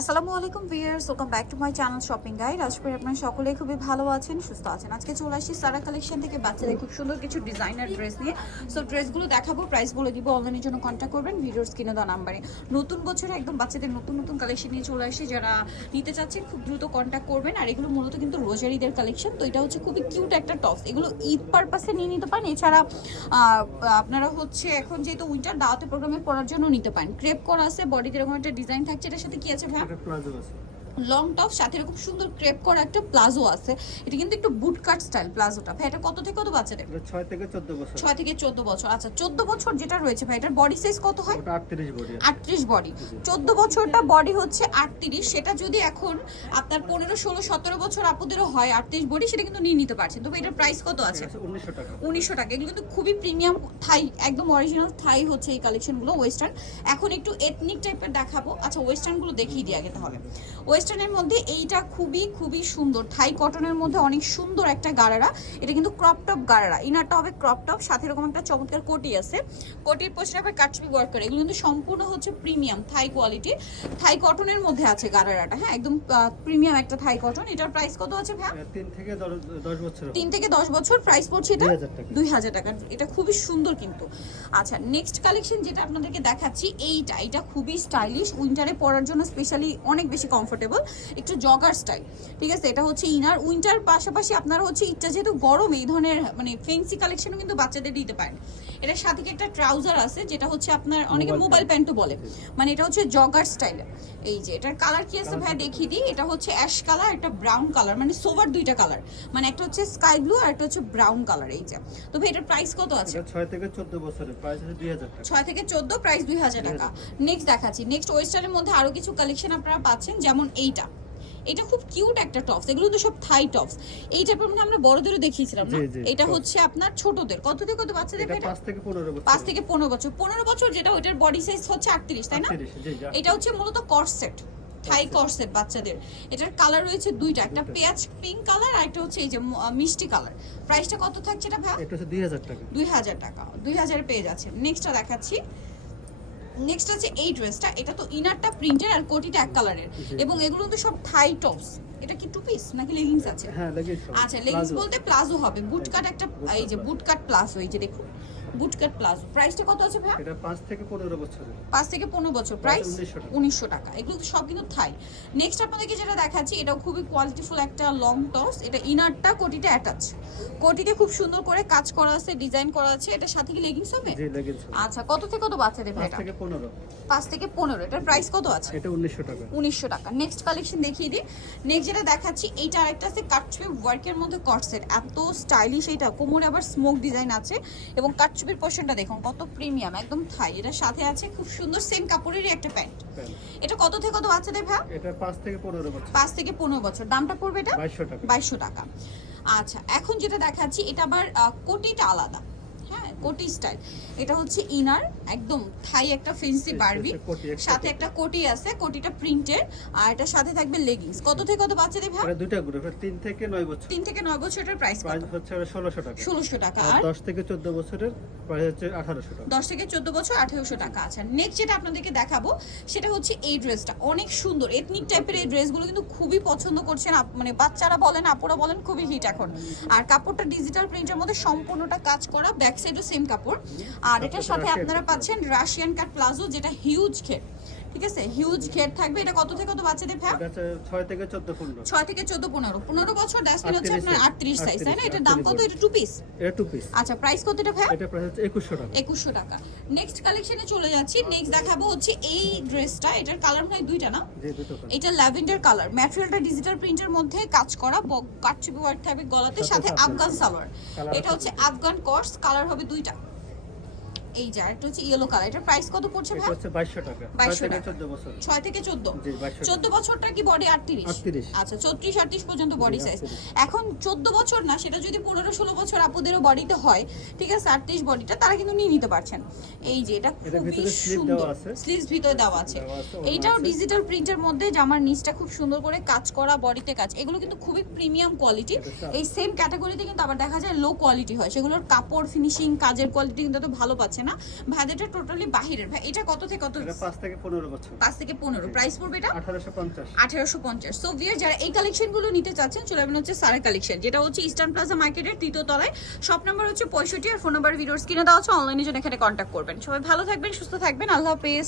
আসসালামু আলাইকুম viewers, welcome back to my channel shopping guide. আশা করি আপনারা সকলেই খুবই ভালো আছেন, সুস্থ আছেন। আজকে চলে আসি সারা কালেকশন থেকে বাচ্চাদের খুব সুন্দর কিছু ডিজাইনার ড্রেস নিয়ে। সো ড্রেসগুলো দেখাবো, প্রাইস বলে দিব, অনলাইনের জন্য কন্ট্যাক্ট করবেন ভিডিওর স্ক্রিনে দেওয়া নাম্বারে। নতুন বছরে একদম বাচ্চাদের নতুন নতুন কালেকশন নিয়ে চলে আসি, যারা নিতে চাচ্ছেন খুব দ্রুত কন্ট্যাক্ট করবেন। আর এগুলো মূলত কিন্তু রোজারিদের কালেকশন, তো এটা হচ্ছে খুবই কিউট একটা টপস। এগুলো ঈদ পারপাসে নিয়ে নিতে পারেন, এছাড়া আপনারা হচ্ছে এখন যেহেতু উইন্টার দাওয়াতে প্রোগ্রামে পরার জন্য নিতে পারেন। ক্রেপ করা আছে, বডিতে এরকম একটা ডিজাইন থাকছে। এটার সাথে কি আছে ভাই? প্লাজো আছে, লং টপ, সাথে এরকম সুন্দর ক্রেপ করা একটা প্লাজো আছে। এটা কিন্তু একটু বুট কাট স্টাইল প্লাজোটা। ভাই এটা কত থেকে কত বাচ্চাদের? 6 থেকে 14 বছর। 6 থেকে 14 বছর। আচ্ছা 14 বছর যেটা রয়েছে ভাই, এটার বডি সাইজ কত হয়? ওটা 38 বডি। 38 বডি। 14 বছরটা বডি হচ্ছে 38। সেটা যদি এখন আপনার 15, 16, 17 বছর আপুদেরও হয় 38 বডি, সেটা কিন্তু নিয়ে নিতে পারছেন। তবে এটার প্রাইস কত আছে? 1900 টাকা। 1900 টাকা। এগুলো কিন্তু খুবই প্রিমিয়াম থাই, একদম অরিজিনাল থাই হচ্ছে এই কালেকশনগুলো। ওয়েস্টার্ন এখন একটু এথনিক টাইপের দেখাবো। আচ্ছা ওয়েস্টার্নগুলো দেখিয়ে দিই আগে তাহলে। ওয়েস্টার্নের মধ্যে এইটা খুবই খুবই সুন্দর, থাই কটনের মধ্যে অনেক সুন্দর একটা গারারা। এটা কিন্তু ক্রপ টপ গারারা, ইনারটা হবে ক্রপ টপ, সাথে এরকম একটা চমৎকার কোটি আছে। কোটির পোস্টে আবার কাটছবি ওয়ার্ক করে। এগুলো কিন্তু সম্পূর্ণ হচ্ছে প্রিমিয়াম থাই কোয়ালিটি, থাই কটনের মধ্যে আছে গারারাটা। হ্যাঁ একদম প্রিমিয়াম একটা থাই কটন। এটার প্রাইস কত আছে ভাই? 3 থেকে 10 বছর। 3 থেকে 10 বছর। প্রাইস পড়ছে এটা 2000 টাকা। এটা খুবই সুন্দর কিন্তু। আচ্ছা নেক্সট কালেকশন যেটা আপনাদেরকে দেখাচ্ছি, এটা খুবই স্টাইলিশ, উইন্টারে পরার জন্য স্পেশালি অনেক বেশি কমফোর্টেবল, একটু জগার স্টাইল। ঠিক আছে, এটা হচ্ছে ইনার। উইন্টার পাশাপাশি আপনারা হচ্ছে ইটটা যেহেতু গরম, এই ধরনের মানে ফেন্সি কালেকশনও কিন্তু বাচ্চাদের দিতে পারেন। এটার সাথে কি একটা ট্রাউজার আছে, যেটা হচ্ছে আপনার অনেকে মোবাইল প্যান্টও বলে, মানে এটা হচ্ছে জগার স্টাইল। এই যে এটার কালার কি আছে ভাই দেখিয়ে দিই। এটা হচ্ছে অ্যাশ কালার, একটা ব্রাউন কালার, মানে সোভার দুইটা কালার, মানে একটা হচ্ছে স্কাই ব্লু আর একটা হচ্ছে ব্রাউন কালার। এই যে তো ভাই এটার প্রাইস কত আছে? 6 থেকে 14 বছরের, প্রাইস আছে 2000 টাকা। 6 থেকে 14, প্রাইস 2000 টাকা। নেক্সট দেখাচ্ছি। নেক্সট ওয়েস্টার্নের মধ্যে আরো কিছু কালেকশন আপনারা পাচ্ছেন, যেমন এইটা। এটা খুব কিউট একটা টপস। এগুলো তো সব থাই টপস। এই টাইপের মধ্যে আমরা বড়দেরও দেখিয়েছিলাম না? এটা হচ্ছে আপনার ছোটদের। কত থেকে কত বাচ্চাদের? এটা 5 থেকে 15 বছর। 5 থেকে 15 বছর। 15 বছর যেটা, ওটার বডি সাইজ হচ্ছে 38, তাই না? এটা হচ্ছে মূলত কর্সেট, থাই কর্সেট বাচ্চাদের। এটার কালার রয়েছে দুইটা, একটা পেঁয়াজ পিঙ্ক কালার আর একটা হচ্ছে এই যে মিষ্টি কালার। প্রাইসটা কত থাকছে এটা ভাই? এটা হচ্ছে 2000 টাকা। 2000 টাকা। 2000 পেয়ে যাচ্ছে। নেক্সটটা দেখাচ্ছি। নেক্সট আছে এই ড্রেসটা। এটা তো ইনারটা প্রিন্টের আর কোটিটা এক কালারের, এবং এগুলো তো সব থাই টপস। এটা কি টু পিস নাকি লেগিংস আছে? হ্যাঁ লেগিংস। আচ্ছা লেগিংস বলতে প্লাজো হবে, বুট কাট একটা, এই যে বুট কাট প্লাজো, এই যে দেখুন বুট কাট প্লাজো। প্রাইসটা কত আছে ভাই? এটা 5 থেকে 15 বছরের। 5 থেকে 15 বছর। প্রাইস 1900 টাকা। এগুলো সব কিন্তু থাই। নেক্সট আপনাদেরকে যেটা দেখাচ্ছি, এটাও খুবই কোয়ালিটিফুল একটা লং টপস। এটা ইনারটা কোটিটা অ্যাটাচ, কোটিতে খুব সুন্দর করে কাজ করা আছে, ডিজাইন করা আছে। এটার সাথে কি লেগিংস হবে? জি লেগিংস। আচ্ছা কত থেকে কত বাচ্চাদের ভাই? 5 থেকে 15। 5 থেকে 15। এটার প্রাইস কত আছে? এটা 1900 টাকা। 1900 টাকা। নেক্সট কালেকশন দেখিয়ে দিই। নেক্সট যেটা দেখাচ্ছি, এইটা আরেকটা আছে কাটছবি ওয়ার্কের মধ্যে কটসেট, এত স্টাইলিশ। এইটা কোমরে আবার স্মোক ডিজাইন আছে, এবং কাটছবির পোর্শনটা দেখুন কত প্রিমিয়াম, একদম থাই। এটার সাথে আছে খুব সুন্দর সেম কাপড়েরই একটা প্যান্ট। এটা কত থেকে কত বাচ্চাদের ভাই? এটা 5 থেকে 15 বছর। 5 থেকে 15 বছর। দামটা পড়বে এটা 2200 টাকা। 2200 টাকা। আচ্ছা এখন যেটা দেখাচ্ছি, এটা আবার কোটিটা আলাদা। হ্যাঁ কোটি স্টাইল। এটা হচ্ছে ইনার, একদম থাই একটা ফেন্সি বারবি, সাথে একটা কোটি আছে, কোটিটা প্রিন্টের, আর এটার সাথে থাকবে লেগিংস। কত থেকে কত বাচ্চাদের ভাই? এটা দুটো গ্রুপ, 3 থেকে 9 বছর। 3 থেকে 9 বছরের প্রাইস কত? প্রাইস হচ্ছে 1600 টাকা। 1600 টাকা। আর আর 10 থেকে 14 বছরের প্রাইস হচ্ছে 1800 টাকা। 10 থেকে 14 বছর 1800 টাকা। আচ্ছা নেক্সট যেটা আপনাদেরকে দেখাবো, সেটা হচ্ছে এই ড্রেসটা। অনেক সুন্দর এথনিক টাইপের এই ড্রেসগুলো কিন্তু খুবই পছন্দ করছেন, মানে বাচ্চারা বলেন আপুরা বলেন, খুবই হিট এখন। আর কাপড়টা ডিজিটাল প্রিন্টের মধ্যে সম্পূর্ণটা কাজ করা, ব্যাক সাইডও সেম কাপড়। আর এটার সাথে আপনারা পাচ্ছেন রাশিয়ান কাট প্লাজো, যেটা হিউজ ঘের। ঠিক আছে, হিউজ ঘের থাকবে। এটা কত থেকে কত বাচ্চাদের ভাই? এটা 6 থেকে 14 15। 6 থেকে 14 15 বছর। দ্যাটস হচ্ছে আপনার 38 সাইজ, তাই না? এটার দাম কত? এটা টু পিস। এটা টু পিস। আচ্ছা প্রাইস কত এটা ভাই? এটা প্রাইস হচ্ছে 2100 টাকা। 2100 টাকা। নেক্সট কালেকশনে চলে যাচ্ছি। নেক্সট দেখাবো হচ্ছে এই ড্রেসটা। এটার কালার হয় দুইটা না? জি দুটো কালার। এটা ল্যাভেন্ডার কালার, ম্যাটেরিয়ালটা ডিজিটাল প্রিন্টের মধ্যে কাজ করা, কাটছবি ওয়ার্ক থাকবে গলাতে, সাথে আফগান সালোয়ার। এটা হচ্ছে আফগান কর্স, কালার হবে দুইটা। এই যে একটা হচ্ছে ইয়েলো কালার। এটার প্রাইস কত পড়ছে ভাই? এটা হচ্ছে 2200 টাকা। 2200 থেকে টাকা। 14 বছর। 6 থেকে 14। জি 2200। 14 বছরটা কি বডি 38? 38। আচ্ছা 34 38 পর্যন্ত বডি সাইজ। এখন 14 বছর না, সেটা যদি 15 16 বছর আপুদেরও বডিতে হয়, ঠিক আছে 38 বডিটা, তারা কিন্তু নিয়ে নিতে পারছেন। এই যে এটা খুবই সুন্দর, স্লিভস ভিতরে দেওয়া আছে। এইটাও ডিজিটাল প্রিন্টের মধ্যে, জামার নিচটা খুব সুন্দর করে কাজ করা, বডিতে কাজ। এগুলো কিন্তু খুবই প্রিমিয়াম কোয়ালিটি। এই সেম ক্যাটাগরিতে কিন্তু আবার দেখা যায় লো কোয়ালিটি হয়, সেগুলোর কাপড় ফিনিশিং কাজের কোয়ালিটি কিন্তু এত ভালো পাচ্ছেন না, ভাইয়াদেরটা টোটালি বাহিরের। ভাই এটা কত থেকে কত? এটা 5 থেকে 15 বছর। 5 থেকে 15। প্রাইস পড়বে এটা 1850। 1850। সো ভিয়ার যারা এই কালেকশনগুলো নিতে চাচ্ছেন চলে যাবেন হচ্ছে সারা কালেকশন, যেটা হচ্ছে ইস্টার্ন প্লাজা মার্কেটের 3য় তলায়। শপ নাম্বার হচ্ছে 65 আর ফোন নাম্বার ভিডিওস কিনে দেওয়া হচ্ছে, অনলাইনে জন্য এখানে কন্ট্যাক্ট করবেন। সবাই ভালো থাকবেন, সুস্থ থাকবেন, আল্লাহ হাফেজ।